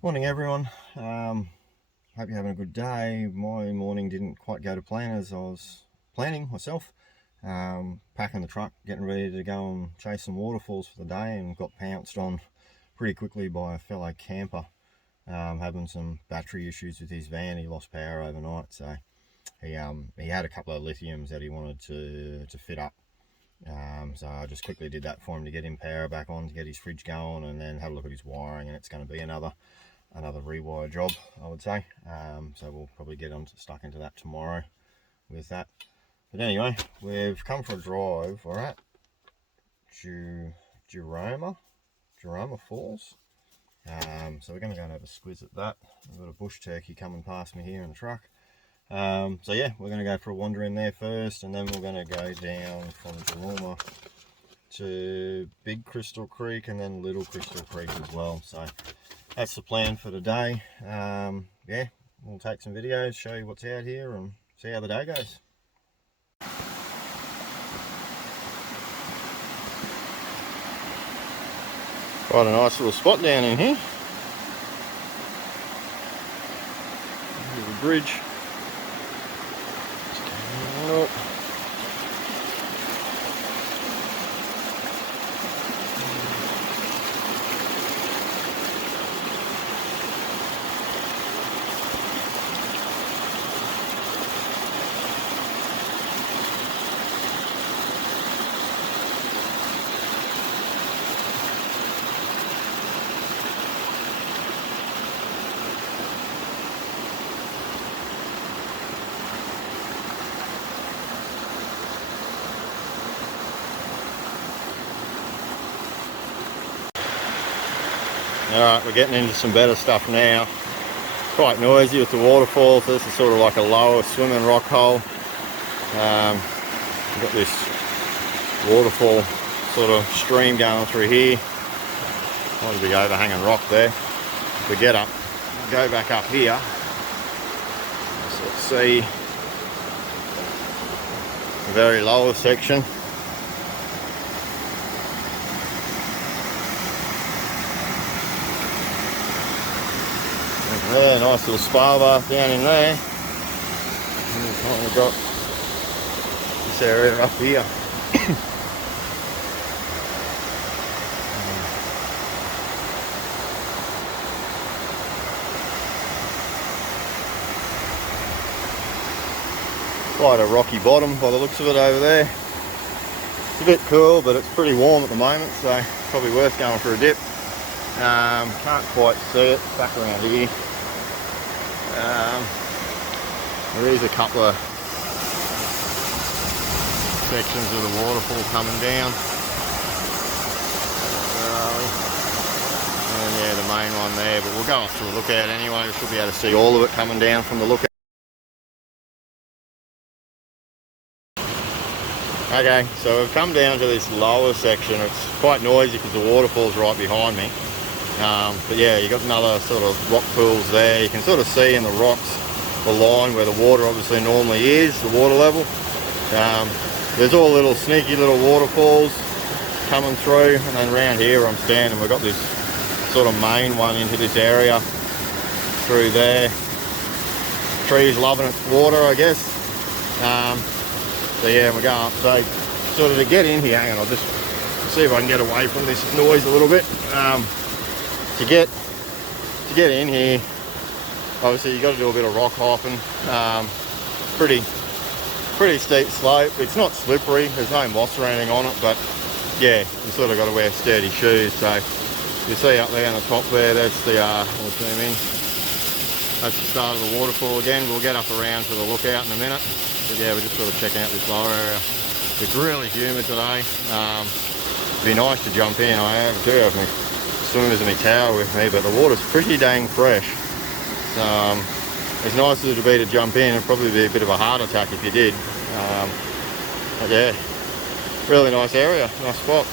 Morning everyone. Hope you're having a good day. My morning didn't quite go to plan as I was planning myself. Packing the truck, getting ready to go and chase some waterfalls for the day, and got pounced on pretty quickly by a fellow camper having some battery issues with his van. He lost power overnight, so he had a couple of lithiums that he wanted to fit up. So I just quickly did that for him to get him power back on, to get his fridge going, and then had a look at his wiring, and it's going to be another rewire job, I would say. So we'll probably get stuck into that tomorrow with that. But anyway, we've come for a drive. We're at Jeroma Falls. So we're going to go and have a squiz at that. We've got a bush turkey coming past me here in the truck. So yeah, we're going to go for a wander in there first, and then we're going to go down from Jeroma to Big Crystal Creek and then Little Crystal Creek as well. So that's the plan for today. Yeah, we'll take some videos, show you what's out here, and see how the day goes. Quite a nice little spot down in here. Here's the bridge. Alright, we're getting into some better stuff now. Quite noisy with the waterfalls. This is sort of like a lower swimming rock hole. We've got this waterfall sort of stream going through here. Quite a big overhanging rock there. If we go back up here, let's see the very lower section. Yeah, nice little spa bath down in there. And we've kind of got this area up here. Quite a rocky bottom by the looks of it over there. It's a bit cool, but it's pretty warm at the moment, so probably worth going for a dip. Can't quite see it back around here. There is a couple of sections of the waterfall coming down. Where are we? And yeah, the main one there, but we'll go up to the lookout anyway. We should be able to see all of it coming down from the lookout. Okay, so we've come down to this lower section. It's quite noisy because the waterfall's right behind me. But yeah, you've got another sort of rock pools there. You can sort of see in the rocks the line where the water obviously normally is, the water level. There's all little sneaky little waterfalls coming through, and then around here where I'm standing, we've got this sort of main one into this area through there. Trees loving its water, I guess. So yeah, we're going up. So sort of to get in here, hang on, I'll just see if I can get away from this noise a little bit. To get in here, obviously you've got to do a bit of rock hopping. Pretty steep slope. It's not slippery, there's no moss or anything on it, but yeah, you sort of got to wear sturdy shoes. So you see up there on the top there, that's the we'll zoom in. That's the start of the waterfall again. We'll get up around to the lookout in a minute. But yeah, we're just sort of checking out this lower area. It's really humid today. It'd be nice to jump in. I do have my swimmers and my towel with me, but the water's pretty dang fresh. So as nice as it would be to jump in, it'd probably be a bit of a heart attack if you did. But yeah, really nice area, nice spot.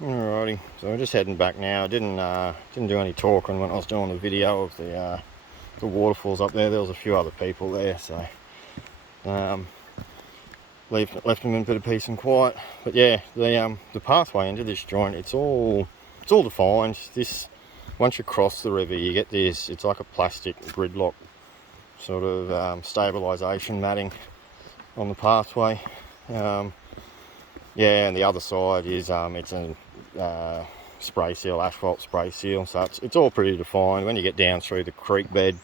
Alrighty, so we're just heading back now. I didn't do any talking when I was doing the video of the waterfalls up there. There was a few other people there, so left them in a bit of peace and quiet. But yeah, the pathway into this joint, it's all defined. This, once you cross the river, you get this. It's like a plastic gridlock sort of stabilisation matting on the pathway. Yeah, and the other side is it's a spray seal, asphalt spray seal, so it's all pretty defined. When you get down through the creek bed,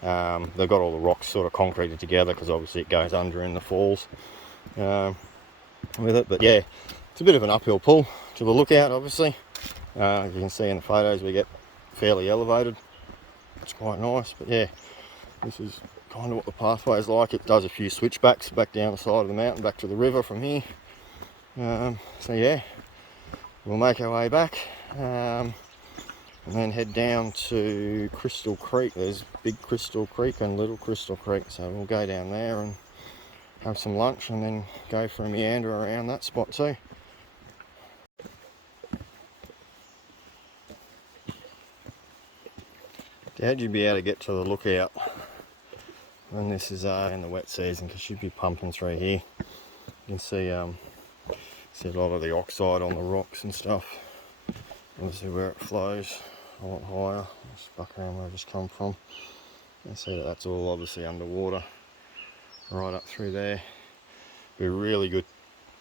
they've got all the rocks sort of concreted together because obviously it goes under in the falls with it. But yeah, it's a bit of an uphill pull to the lookout, obviously. As you can see in the photos, we get fairly elevated. It's quite nice, but yeah, this is kind of what the pathway is like. It does a few switchbacks back down the side of the mountain, back to the river from here. So yeah, we'll make our way back and then head down to Crystal Creek. There's Big Crystal Creek and Little Crystal Creek, so we'll go down there and have some lunch and then go for a meander around that spot too. How'd you be able to get to the lookout when this is in the wet season? Because you'd be pumping through here. You can see a lot of the oxide on the rocks and stuff. Obviously where it flows a lot higher. Let's back around where I just come from. You can see that that's all obviously underwater right up through there. Be really good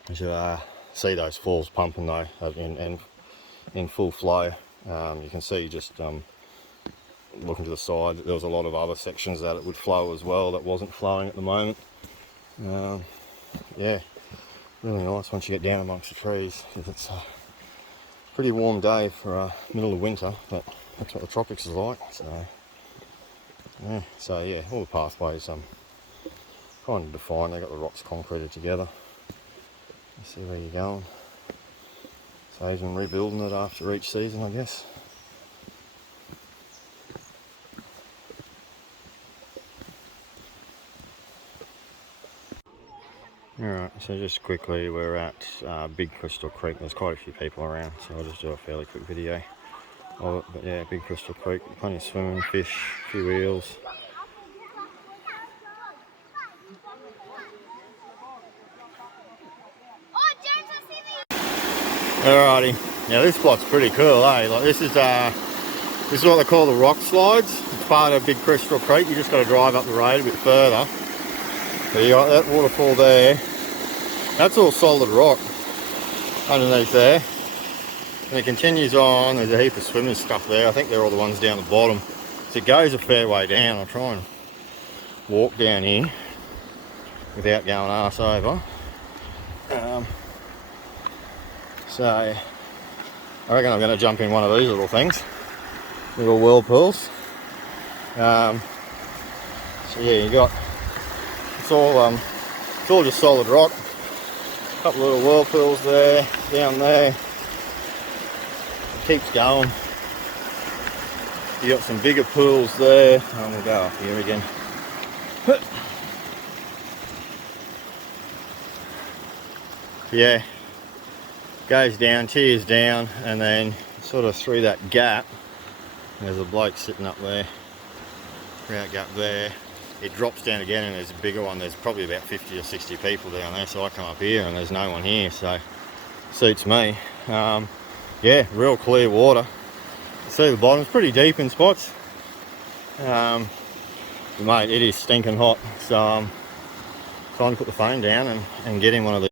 to see those falls pumping though in full flow. You can see just looking to the side that there was a lot of other sections that it would flow as well that wasn't flowing at the moment. Yeah, really nice once you get down amongst the trees. It's a pretty warm day for middle of winter, but that's what the tropics is like. So yeah, all the pathways kind of defined. They got the rocks concreted together. You see where you're going. Saves them rebuilding it after each season, I guess. Alright, so just quickly, we're at Big Crystal Creek. There's quite a few people around, so I'll just do a fairly quick video of it. But yeah, Big Crystal Creek, plenty of swimming, fish, a few eels. Alrighty, now this spot's pretty cool, eh? Like this is what they call the rock slides. It's part of Big Crystal Creek. You just got to drive up the road a bit further. So you got that waterfall there. That's all solid rock underneath there. And it continues on. There's a heap of swimmers stuff there. I think they're all the ones down the bottom. So it goes a fair way down. I'll try and walk down here without going arse over. So I reckon I'm going to jump in one of these little things, little whirlpools. So yeah, you got it's all just solid rock. A couple of little whirlpools there, down there. It keeps going. You got some bigger pools there, and we'll go up here again. Yeah, goes down, tears down, and then sort of through that gap, there's a bloke sitting up there, through that gap there. It drops down again and there's a bigger one. There's probably about 50 or 60 people down there, so I come up here and there's no one here, so suits me. Yeah, real clear water. You see the bottom's pretty deep in spots. But mate, it is stinking hot, so time to put the phone down and get in one of these.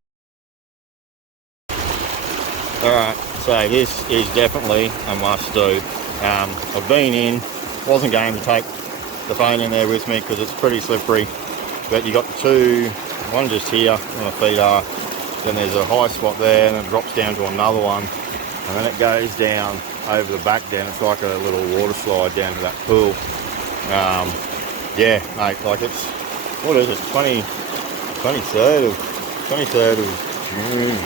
Alright, so this is definitely a must do. I've been in, wasn't going to take the phone in there with me because it's pretty slippery, but you got the two, one just here where my feet are, then there's a high spot there and it drops down to another one, and then it goes down over the back down. It's like a little water slide down to that pool. Yeah mate, like it's, what is it, 23rd of June,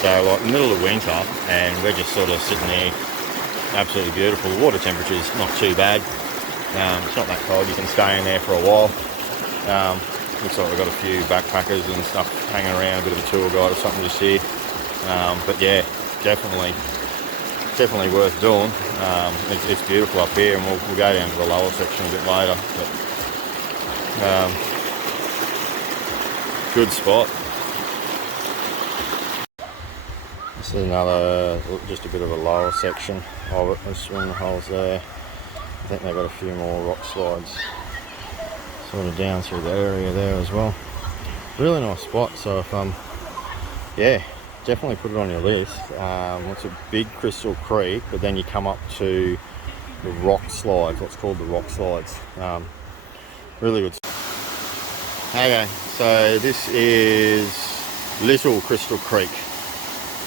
so like middle of winter, and we're just sort of sitting there, absolutely beautiful. The water temperature's not too bad. It's not that cold, you can stay in there for a while. Looks like we've got a few backpackers and stuff hanging around, a bit of a tour guide or something just here. But yeah, definitely worth doing. It's beautiful up here, and we'll go down to the lower section a bit later. But good spot. This is another, just a bit of a lower section of it. There's swimming holes there. I think they've got a few more rock slides sort of down through that area there as well. Really nice spot. So if yeah, definitely put it on your list. It's a big crystal creek, but then you come up to the rock slides, what's called the rock slides. Really good. Okay, so this is Little Crystal Creek.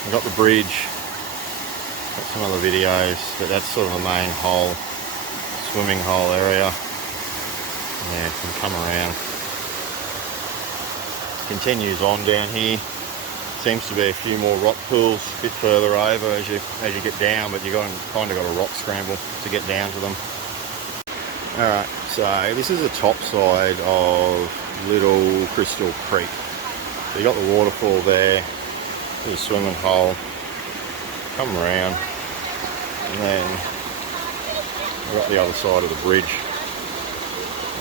I've got the bridge, got some other videos, but that's sort of the main hole, swimming hole area. Yeah, you can come around. Continues on down here. Seems to be a few more rock pools a bit further over as you get down, but you kind of got a rock scramble to get down to them. Alright, so this is the top side of Little Crystal Creek. So you got the waterfall there, there's a swimming hole, come around, and then we've got the other side of the bridge.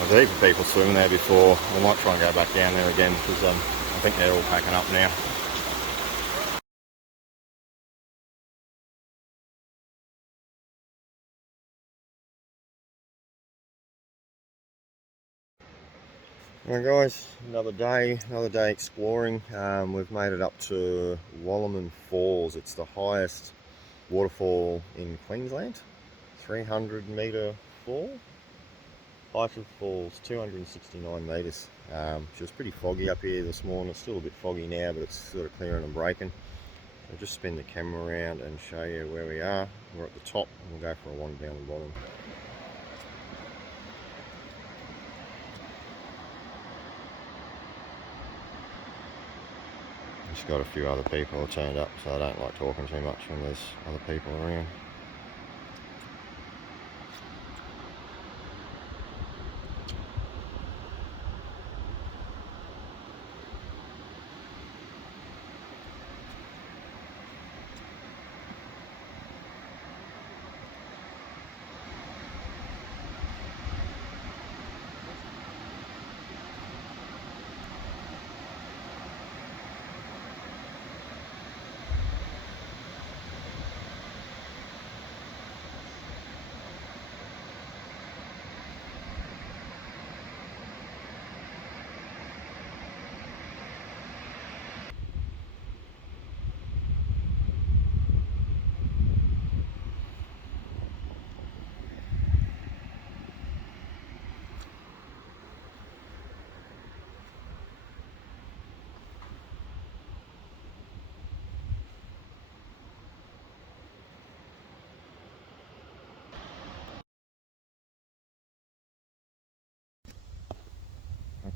There's a heap of people swimming there before. We might try and go back down there again because I think they're all packing up now. Alright guys, another day exploring. We've made it up to Waterfalls. It's the highest waterfall in Queensland. 300-metre fall. Height of the falls 269 metres. It was pretty foggy up here this morning. It's still a bit foggy now, but it's sort of clearing and breaking. I'll just spin the camera around and show you where we are. We're at the top and we'll go for a wander down the bottom. Just got a few other people turned up, so I don't like talking too much when there's other people around.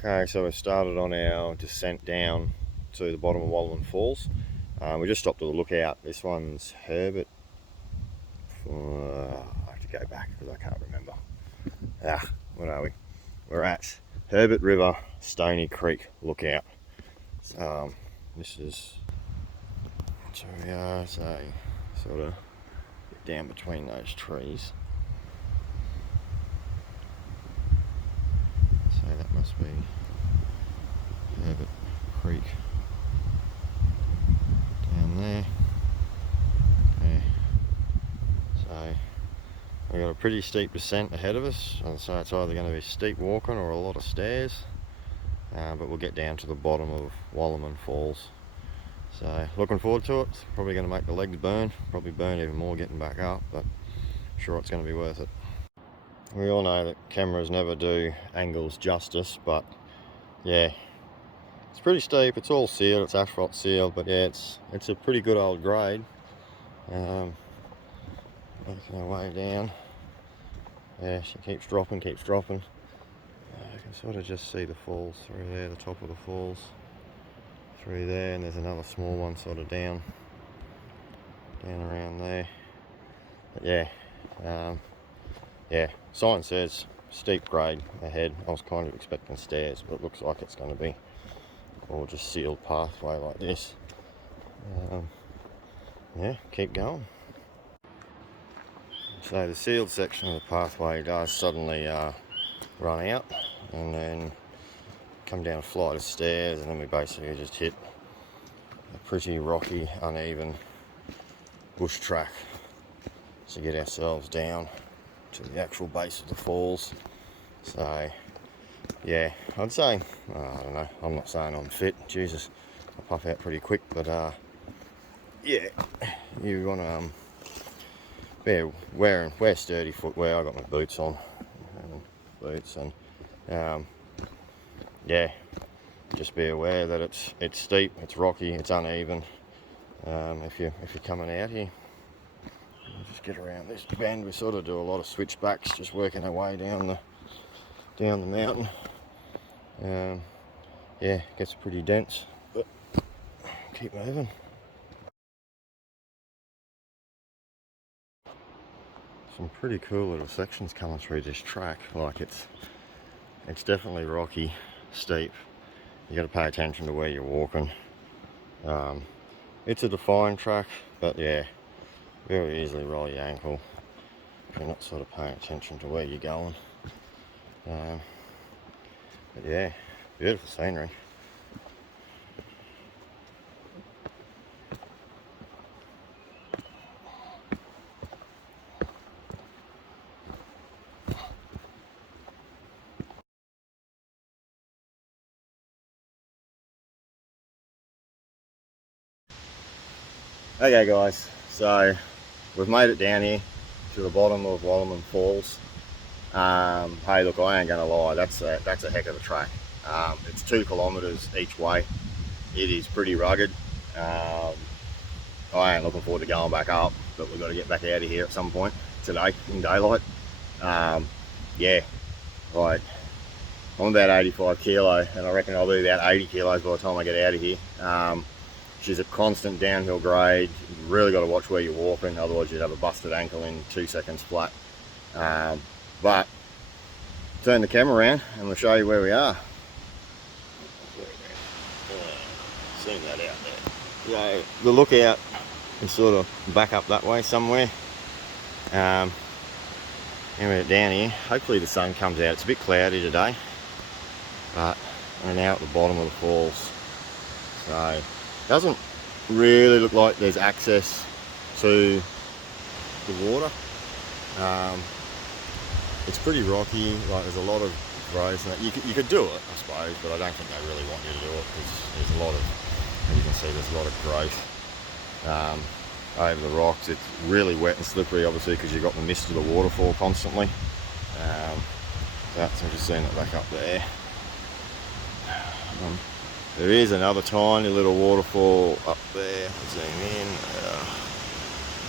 Okay, so we've started on our descent down to the bottom of Waterfalls. We just stopped at the lookout. This one's Herbert. I have to go back because I can't remember. What are we? We're at Herbert River, Stony Creek Lookout. This is where we are, so sort of get down between those trees. So that must be Herbert Creek down there. Okay. So we've got a pretty steep descent ahead of us, and so it's either going to be steep walking or a lot of stairs. But we'll get down to the bottom of Waterfalls. So looking forward to it. It's probably going to make the legs burn, probably burn even more getting back up, but I'm sure it's going to be worth it. We all know that cameras never do angles justice, but yeah, it's pretty steep. It's all sealed, it's asphalt sealed, but yeah, it's a pretty good old grade. Making our way down. Yeah, she keeps dropping. You can sort of just see the falls through there, the top of the falls through there, and there's another small one sort of down around there. But yeah, sign says steep grade ahead. I was kind of expecting stairs, but it looks like it's going to be all just sealed pathway like this. yeah, keep going. So the sealed section of the pathway does suddenly run out, and then come down a flight of stairs, and then we basically just hit a pretty rocky, uneven bush track to get ourselves down to the actual base of the falls. So yeah, I'd say, I don't know, I'm not saying I'm fit, Jesus, I puff out pretty quick, but yeah, you want to wear sturdy footwear. I got my boots on, and yeah, just be aware that it's steep, it's rocky, it's uneven. If you're coming out here, just get around this bend. We sort of do a lot of switchbacks, just working our way down the mountain. Yeah, it gets pretty dense, but keep moving. Some pretty cool little sections coming through this track. Like it's definitely rocky, steep. You got to pay attention to where you're walking. It's a defined track, but yeah, very easily roll your ankle if you're not sort of paying attention to where you're going. But yeah, beautiful scenery. Okay guys, so we've made it down here to the bottom of Falls. Hey, look, I ain't gonna lie, that's a heck of a track. It's 2 kilometers each way. It is pretty rugged. I ain't looking forward to going back up, but we've got to get back out of here at some point today in daylight. Yeah, like I'm about 85 kilo, and I reckon I'll be about 80 kilos by the time I get out of here. She's a constant downhill grade. You've really got to watch where you're walking, otherwise you'd have a busted ankle in 2 seconds flat. But turn the camera around and we'll show you where we are. Seeing that out there. Yeah, the lookout is sort of back up that way somewhere. And we're down here. Hopefully the sun comes out. It's a bit cloudy today, but we're now at the bottom of the falls. So it doesn't really look like there's access to the water. It's pretty rocky. Like there's a lot of growth, and you could do it, I suppose, but I don't think they really want you to do it because there's a lot of, as you can see, there's a lot of growth over the rocks. It's really wet and slippery, obviously, because you've got the mist of the waterfall constantly. So I'm just seeing it back up there. There is another tiny little waterfall up there. Zoom in.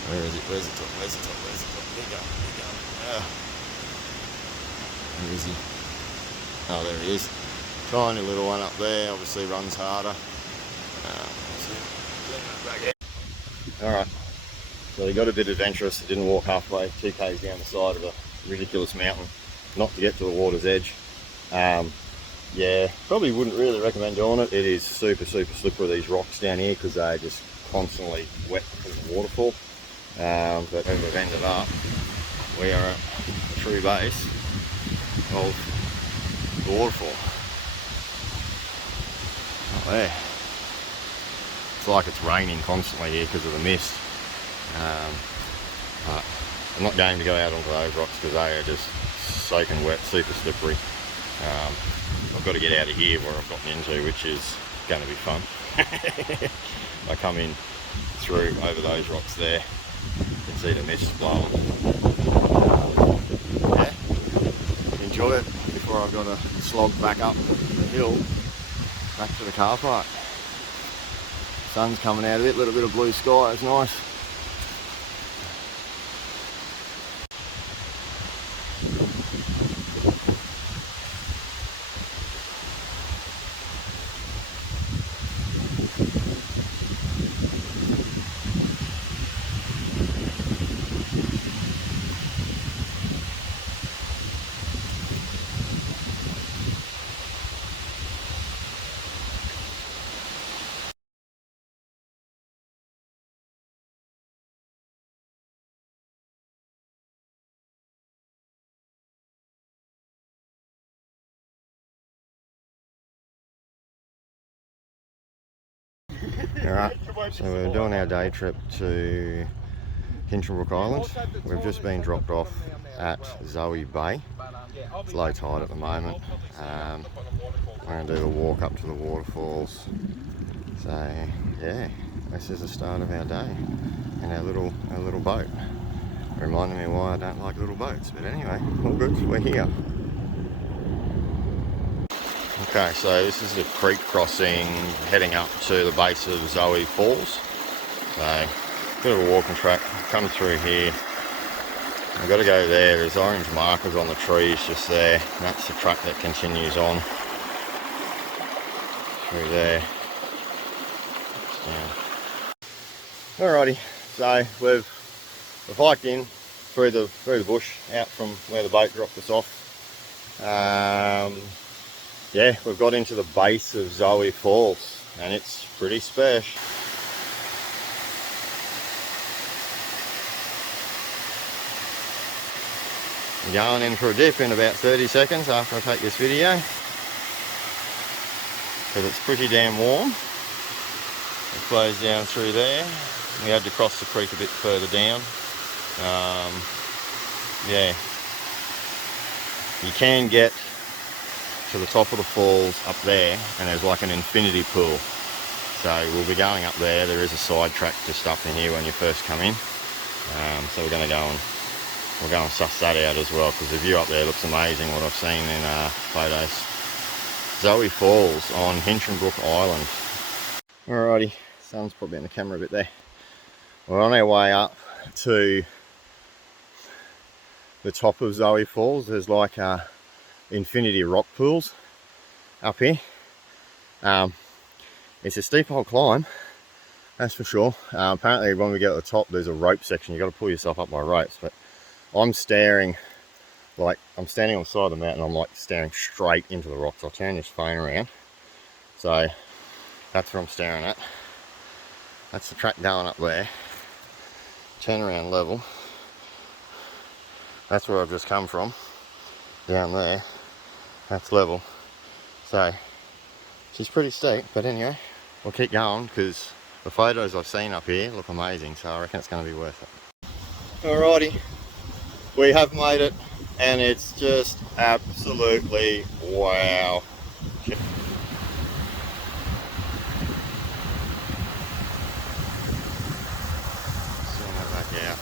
Where is it? Where's the top? Where's the top? Where's the top? There you go. There you go. Where is he? Oh, there he is. Tiny little one up there. Obviously runs harder. Alright. So he got a bit adventurous. He didn't walk halfway. 2 k's down the side of a ridiculous mountain, not to get to the water's edge. Yeah, probably wouldn't really recommend doing it. It is super slippery, these rocks down here, because they're just constantly wet because of the waterfall. But as we've ended up, we are at the true base of the waterfall. Up there. It's like it's raining constantly here because of the mist. But I'm not going to go out onto those rocks because they are just soaking wet, super slippery. I've got to get out of here where I've gotten into, which is going to be fun. I come in through over those rocks there. You can see the mist blowing. Yeah, enjoy it before I've got to slog back up the hill, back to the car park. Sun's coming out of it, a little bit of blue sky, it's nice. Alright, so we're doing our day trip to Hinchinbrook Island. We've just been dropped off at Zoe Bay. It's low tide at the moment. We're going to do the walk up to the waterfalls. So yeah, this is the start of our day in our little boat. Reminding me why I don't like little boats, but anyway, all good, we're here. Okay, so this is the creek crossing heading up to the base of Zoe Falls. So, bit of a walking track, come through here. We've got to go there, there's orange markers on the trees just there. And that's the track that continues on through there. Yeah. Alrighty, so we've hiked in through the bush out from where the boat dropped us off. Yeah, we've got into the base of Zoe Falls and it's pretty special. I'm going in for a dip in about 30 seconds after I take this video because it's pretty damn warm. It flows down through there. We had to cross the creek a bit further down. Yeah, you can get to the top of the falls up there and there's like an infinity pool, so we'll be going up there. There is a side track just up in here when you first come in, so we're going to go and suss that out as well, because the view up there looks amazing, what I've seen in photos. Zoe Falls on Hinchinbrook Island. Alrighty, sun's probably in the camera a bit there. We're on our way up to the top of Zoe Falls. There's like infinity rock pools up here. It's a steep old climb, that's for sure. Apparently when we get to the top there's a rope section, you've got to pull yourself up by ropes, but I'm standing on the side of the mountain, I'm like staring straight into the rocks. I'll turn this phone around, so that's what I'm staring at. That's the track going up there. Turn around level. That's where I've just come from. Down there, that's level. So, she's pretty steep, but anyway, we'll keep going because the photos I've seen up here look amazing, so I reckon it's going to be worth it. Alrighty, we have made it, and it's just absolutely wow. Zoom that back out.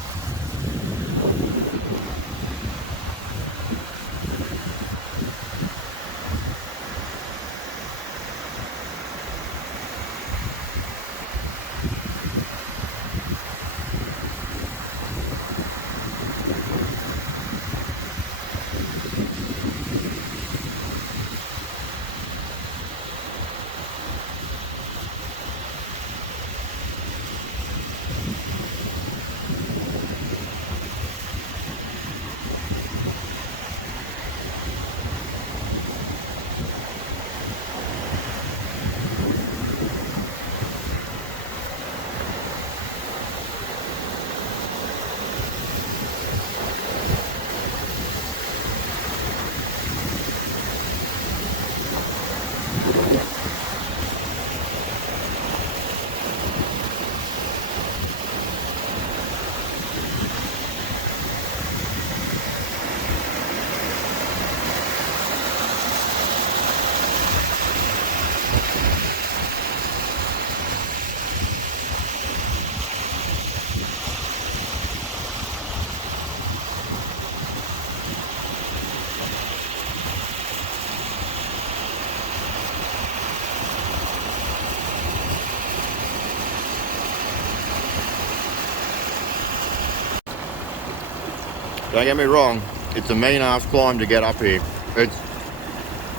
Don't get me wrong, it's a mean ass climb to get up here. It's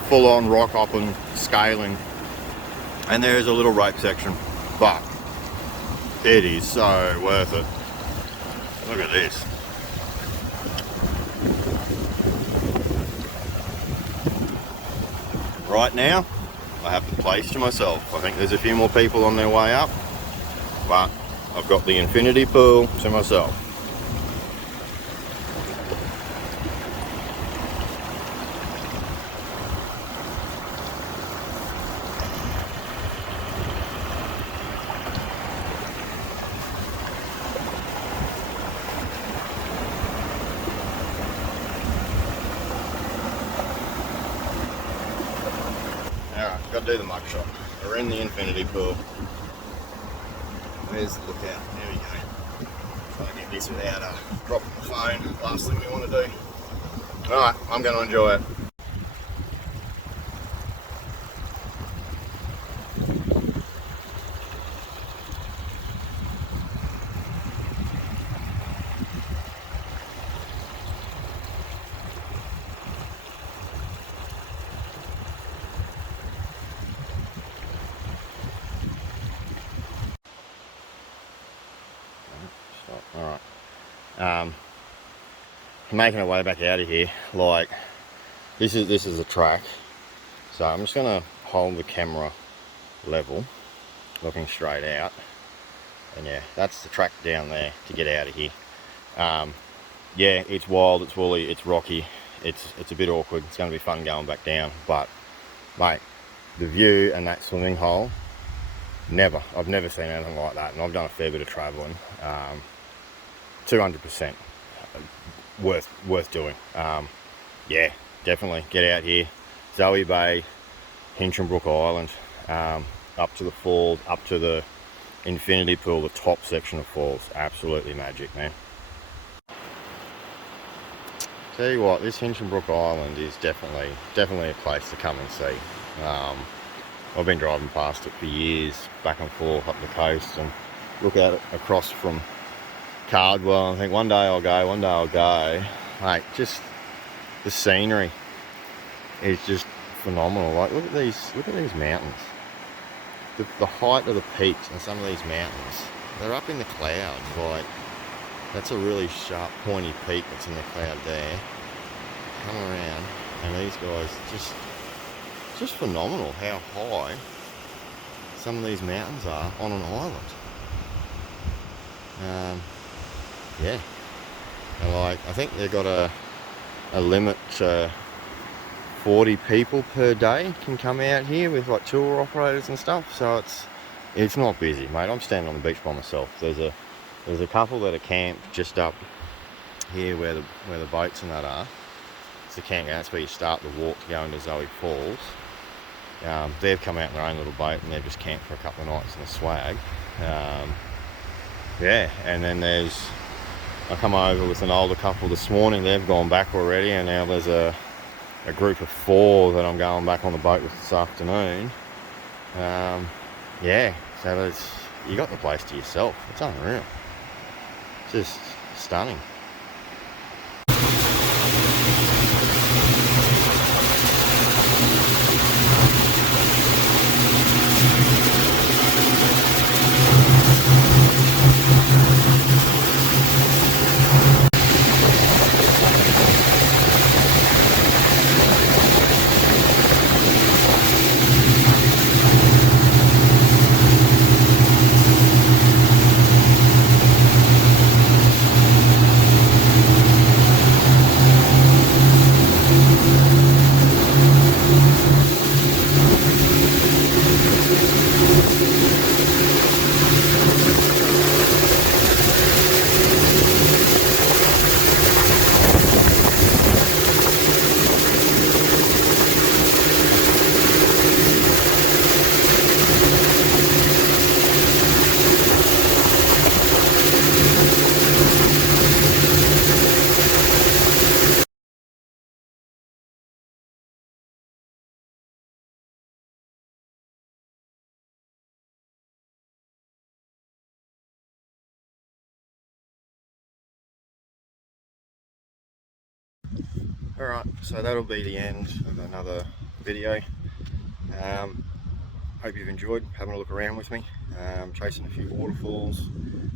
full on rock up and scaling. And there's a little rope section, but it is so worth it. Look at this. Right now, I have the place to myself. I think there's a few more people on their way up, but I've got the infinity pool to myself. got to do the mug shot. We're in the infinity pool. Where's the lookout? There we go. Try to get this without dropping the phone. Last thing we want to do. Alright, I'm going to enjoy it. Alright, making our way back out of here. Like, this is a track, so I'm just going to hold the camera level, looking straight out, and yeah, that's the track down there to get out of here. Yeah, it's wild, it's woolly, it's rocky, it's a bit awkward. It's going to be fun going back down, but mate, the view and that swimming hole, I've never seen anything like that, and I've done a fair bit of travelling. 200% worth doing. Yeah, definitely get out here. Zoe Bay, Hinchinbrook Island, up to the falls, up to the infinity pool, the top section of falls. Absolutely magic, man. Tell you what, this Hinchinbrook Island is definitely a place to come and see. I've been driving past it for years, back and forth up the coast, and look at it across from Cardwell. I think one day I'll go. Mate, just the scenery is just phenomenal. Like, look at these mountains. The height of the peaks and some of these mountains, they're up in the clouds. Like, that's a really sharp, pointy peak that's in the cloud there. Come around, and these guys just phenomenal how high some of these mountains are on an island. Yeah, and like, I think they've got a limit to 40 people per day can come out here with like tour operators and stuff, so it's not busy, mate. I'm standing on the beach by myself. There's a couple that are camped just up here where the boats and that are. It's the camp, that's where you start the walk to go into Zoe Falls. They've come out in their own little boat and they've just camped for a couple of nights in the swag. Yeah, and then I come over with an older couple this morning. They've gone back already, and now there's a group of 4 that I'm going back on the boat with this afternoon. Yeah, so you got the place to yourself. It's unreal. Just stunning. Alright, so that'll be the end of another video. Hope you've enjoyed having a look around with me, chasing a few waterfalls,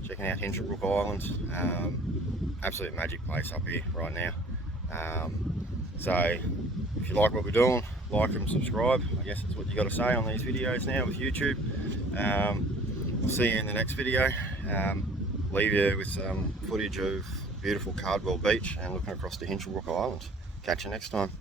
checking out Hinchinbrook Island. Absolute magic place up here right now. So if you like what we're doing, like and subscribe. I guess that's what you got to say on these videos now with YouTube. I'll see you in the next video. Leave you with some footage of beautiful Cardwell Beach and looking across to Hinchinbrook Island. Catch you next time.